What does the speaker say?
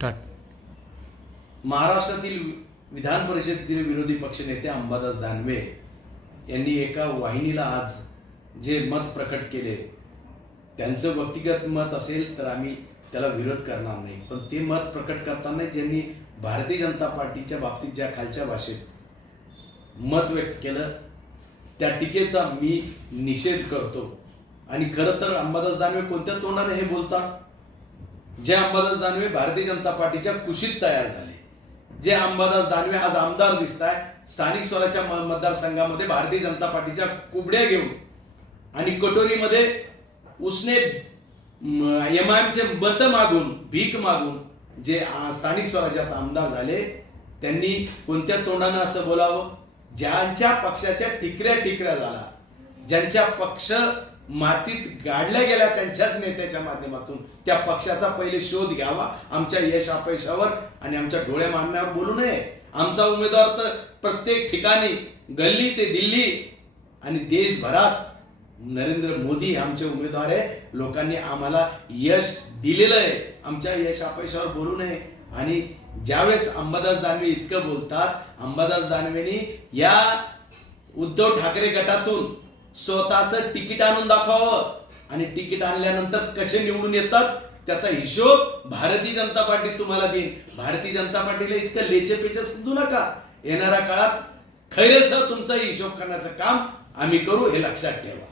Start महाराष्ट्रातील विधान परिषदेतील विरोधी पक्षनेते अंबादास दानवे यांनी एका वाहिनीला आज जे मत प्रकट केले त्यांचं व्यक्तिगत मत असेल तर आम्ही त्याला विरोध करणार नाही. पण ते मत प्रकट करताना ज्यांनी भारतीय जनता पार्टीच्या बाबतीत ज्या खालच्या भाषेत मत व्यक्त केलं त्या टीकेचा मी निषेध करतो. आणि खरं तर अंबादास दानवे कोणत्या तोंडाने हे बोलतात? जे अंबादास दानवे भारतीय जनता पार्टीच्या कुशीत तयार झाले. जे अंबादास दानवे आज आमदार दिसत आहे स्थानिक स्वराज्य मतदारसंघामध्ये भारतीय जनता पार्टीच्या कुबड्या घेऊन आणि कटोरीमध्ये उसने एम आय एमचे मत मागून भीक मागून जे स्थानिक स्वराज्यात आमदार झाले त्यांनी कोणत्या तोंडानं असं बोलावं? ज्यांच्या पक्षाच्या टिकऱ्या टिकऱ्या झाला ज्यांच्या पक्ष मातीत गाडल्या गेल्या त्यांच्याच नेत्याच्या माध्यमातून. त्या पक्षाचा पहिले शोध घ्यावा आमच्या यश अपयशावर आणि आमच्या डोळ्या मारण्यावर बोलू नये. आमचा उमेदवार तर प्रत्येक ठिकाणी गल्ली ते दिल्ली आणि देशभरात नरेंद्र मोदी आमचे उमेदवार आहे. लोकांनी आम्हाला यश दिलेलं आहे. आमच्या यश अपयशावर बोलू नये. आणि ज्यावेळेस अंबादास दानवे इतकं बोलतात अंबादास दानवेनी या उद्धव ठाकरे गटातून स्वतःचं तिकीट आणून दाखवावं. आणि तिकीट आणल्यानंतर कसे निवडून येतात त्याचा हिशोब भारतीय जनता पार्टी तुम्हाला देईन. भारतीय जनता पार्टीला इतकं लेचेपेचे समजू नका. येणाऱ्या काळात खैरेसह तुमचा हिशोब करण्याचं काम आम्ही करू हे लक्षात ठेवा.